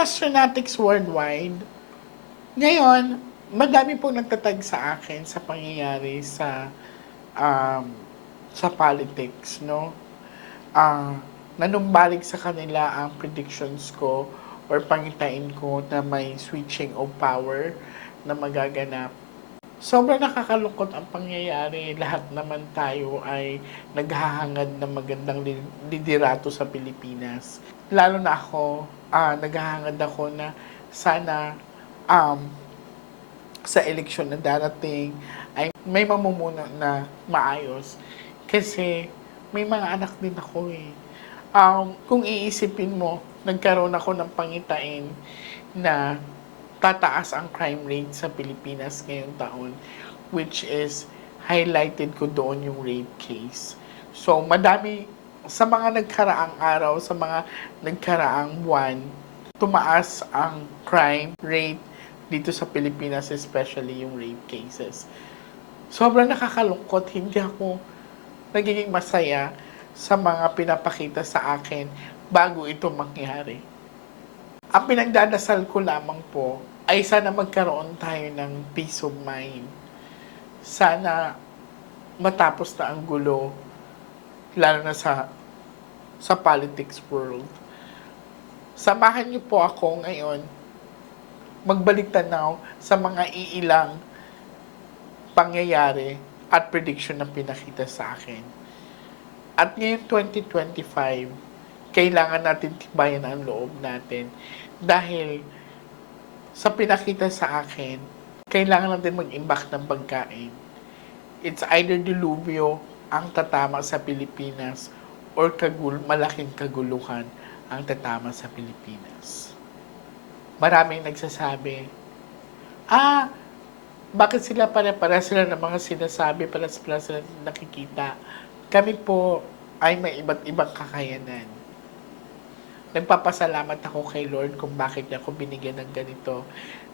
Astronautics Worldwide, ngayon, madami pong nagtatag sa akin sa pangyayari um, sa politics, no? Nanumbalik sa kanila ang predictions ko or pangitain ko na may switching of power na magaganap. Sobrang nakakalungkot ang pangyayari. Lahat naman tayo ay naghahangad ng magandang liderato sa Pilipinas. Lalo na ako, naghahangad ako na sana sa eleksyon na darating ay may mamumuno na maayos. Kasi may mga anak din ako eh. Kung iisipin mo, nagkaroon ako ng pangitain na tataas ang crime rate sa Pilipinas ngayong taon, which is highlighted ko doon yung rape case. So, madami sa mga nagkaraang araw, sa mga nagkaraang buwan, tumaas ang crime rate dito sa Pilipinas, especially yung rape cases. Sobrang nakakalungkot, hindi ako nagiging masaya sa mga pinapakita sa akin bago ito mangyari. Ang pinagdadasal ko lamang po ay sana magkaroon tayo ng peace of mind. Sana matapos na ang gulo, lalo na sa politics world. Samahan niyo po ako ngayon magbalik tanaw sa mga iilang pangyayari at prediction na pinakita sa akin. At ngayon 2025, kailangan natin tibayan ang loob natin dahil sa pinakita sa akin, kailangan natin mag-imbak ng pagkain. It's either dilubyo ang tatama sa Pilipinas or malaking kaguluhan ang tatama sa Pilipinas. Maraming nagsasabi, bakit sila para sila ng mga sinasabi, para sila nakikita. Kami po ay may iba't ibang kakayanan. Nagpapasalamat ako kay Lord kung bakit niya ako binigyan ng ganito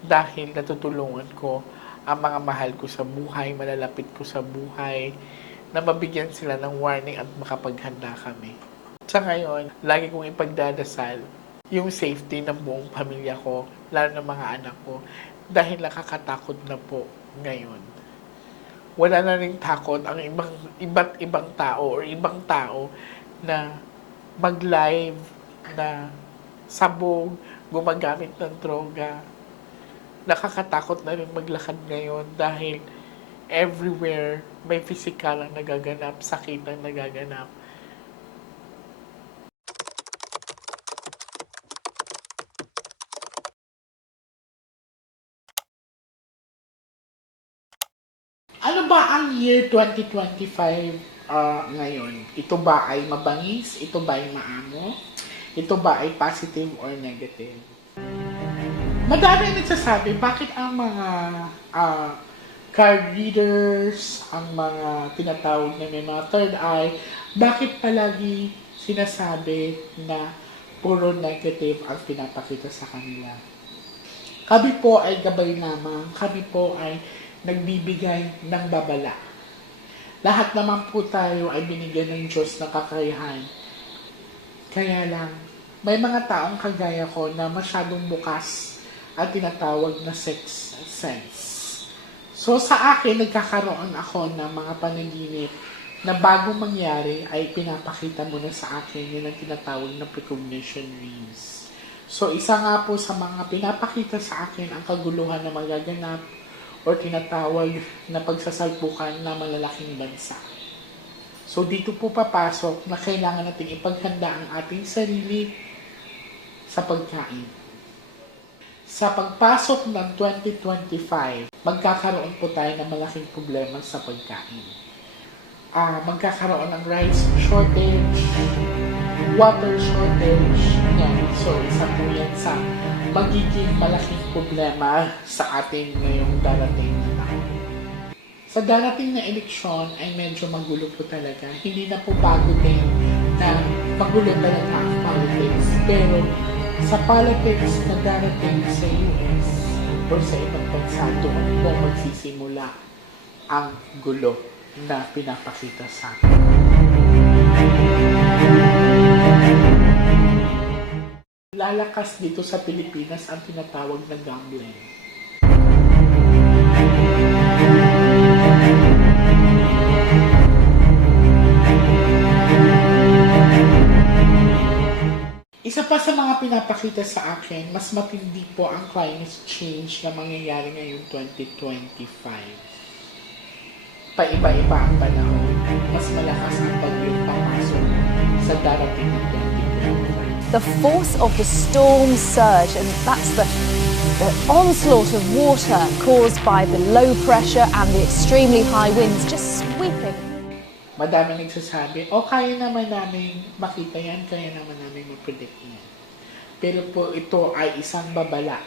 dahil natutulungan ko ang mga mahal ko sa buhay, malalapit ko sa buhay, na mabigyan sila ng warning at makapaghanda kami. Sa ngayon, lagi kong ipagdadasal yung safety ng buong pamilya ko, lalo ng mga anak ko, dahil nakakatakot na po ngayon. Wala na ring takot ang iba't ibang tao or ibang tao na mag-live na sabog, gumagamit ng droga. Nakakatakot na rin maglakad ngayon dahil everywhere may physical ang nagaganap, sakit ang nagaganap. Ano ba ang year 2025 ngayon? Ito ba ay mabangis? Ito ba ay maamo? Ito ba ay positive or negative? Madami nagsasabi, bakit ang mga card readers, ang mga tinatawag na may mga third eye, bakit palagi sinasabi na puro negative ang pinapakita sa kanila? Kami po ay gabay lamang, kami po ay nagbibigay ng babala. Lahat naman po tayo ay binigyan ng Diyos na kakayahan. Kaya lang, may mga taong kagaya ko na masyadong bukas at tinatawag na sixth sense. So sa akin, nagkakaroon ako ng mga panaginip na bago mangyari ay pinapakita mo na sa akin yun ang tinatawag na precognition dreams. So isa nga po sa mga pinapakita sa akin ang kaguluhan na magaganap o tinatawag na pagsasalpukan ng malalaking bansa. So dito po papasok na kailangan nating ipaghanda ang ating sarili sa pagkain. Sa pagpasok ng 2025, magkakaroon po tayo ng malaking problema sa pagkain. Magkakaroon ng rice shortage, water shortage, yan. So isa po yan sa magiging malaking problema sa atin ngayong darating na taon. Sa darating na eleksyon ay medyo magulo po talaga. Hindi na po bago din na magulo talaga ang politics. Pero sa politics na darating sa US o sa ibang bansa, doon po magsisimula ang gulo na pinapakita sa atin. Lalakas dito sa Pilipinas ang tinatawag na gambling. Isa pa sa mga pinapakita sa akin, mas matindi po ang climate change na mangyayari ngayong 2025. Paiba-iba ang panahon, mas malakas ang bagyong papasok sa darating na 2025. The force of the storm surge, and that's the onslaught of water caused by the low pressure and the extremely high winds just sweeping. Madaming nagsasabi, kaya naman namin makita yan, kaya naman namin mag-predict yan. Pero po ito ay isang babala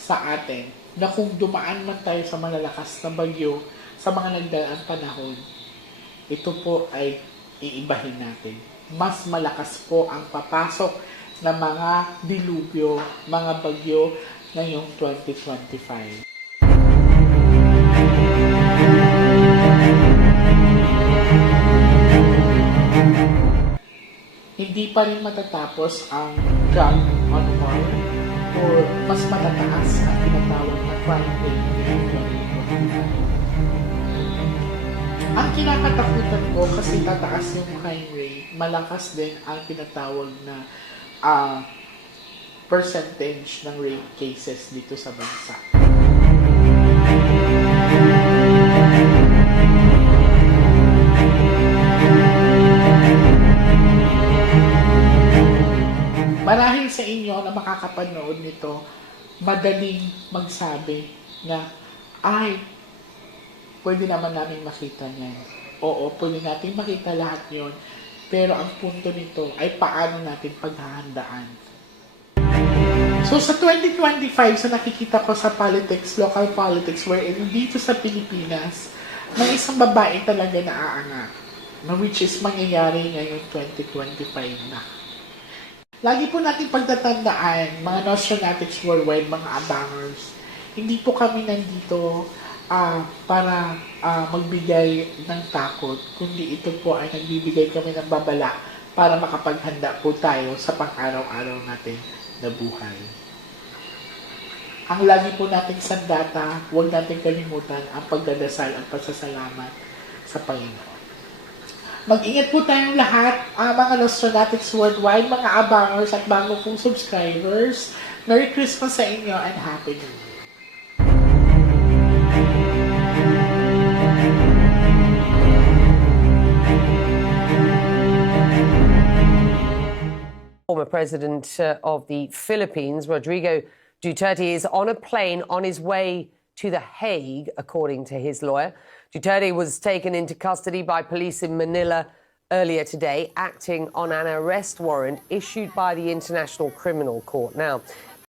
sa atin na kung dumaan man tayo sa malalakas na bagyo sa mga nagdaang panahon, ito po ay iibahin natin. Mas malakas po ang papasok na mga dilubyo, mga bagyo ngayong 2025. Hindi pa rin matatapos ang drug on war or mas matataas ang tinatawag na crime rate ngayong 2025. Ang kinakatakutan ko kasi tataas yung crime rate, malakas din ang tinatawag na percentage ng rape cases dito sa bansa. Marahil sa inyo na makakapanood nito, madaling magsabi na, pwede naman namin makita niyan. Oo, pwede natin makita lahat yon. Pero ang punto nito ay paano natin paghahandaan. So sa 2025, sa nakikita ko sa politics, local politics, wherein dito sa Pilipinas, may isang babae talaga na aangat, which is mangyayari ngayong 2025 na. Lagi po natin pagtatandaan, mga Nostronatics worldwide, mga abangers, hindi po kami nandito para magbigay ng takot, kundi ito po ay nagbibigay kami ng babala para makapaghanda po tayo sa pang-araw-araw natin na buhay. Ang lagi po nating sandata, huwag natin kalimutan ang pagdadasal at pasasalamat sa Panginoon. Mag-ingat po tayong lahat, mga Nostronatics worldwide, mga abangers at bago kong subscribers. Merry Christmas sa inyo and Happy New Year! Former President of the Philippines, Rodrigo Duterte, is on a plane on his way to The Hague, according to his lawyer. Duterte was taken into custody by police in Manila earlier today, acting on an arrest warrant issued by the International Criminal Court. Now,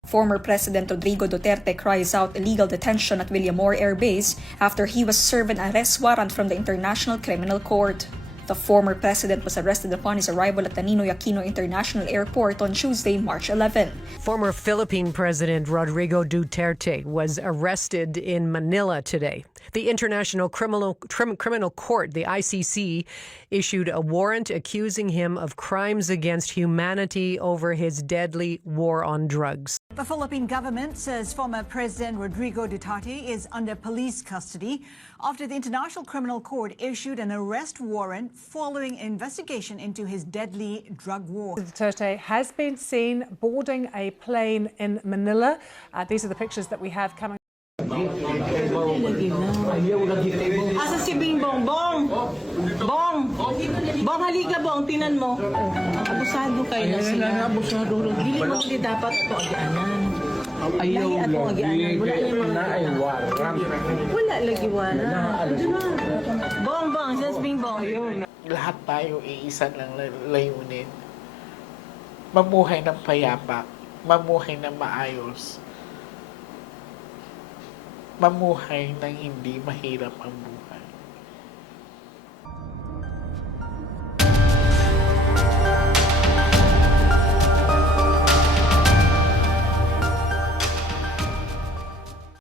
former President Rodrigo Duterte cries out illegal detention at Villamor Air Base after he was served an arrest warrant from the International Criminal Court. The former president was arrested upon his arrival at the Ninoy Aquino International Airport on Tuesday, March 11. Former Philippine President Rodrigo Duterte was arrested in Manila today. The International Criminal Court, the ICC, issued a warrant accusing him of crimes against humanity over his deadly war on drugs. The Philippine government says former President Rodrigo Duterte is under police custody after the International Criminal Court issued an arrest warrant following an investigation into his deadly drug war. Duterte has been seen boarding a plane in Manila. These are the pictures that we have coming. Asa si Bing Bong? Bong! Bong! Bong, halika Bong, tinan mo. Abusado kayo na sila. Dili mo hindi dapat ito agianan. Ayaw lagi, na ay warang. Wala lagi wala. Bong, Bong, just Bing Bong. Lahat tayo iisa ng layunin. Mamuhay ng payapa, mamuhay ng maayos, mamuhay ng hindi mahirap ang buhay.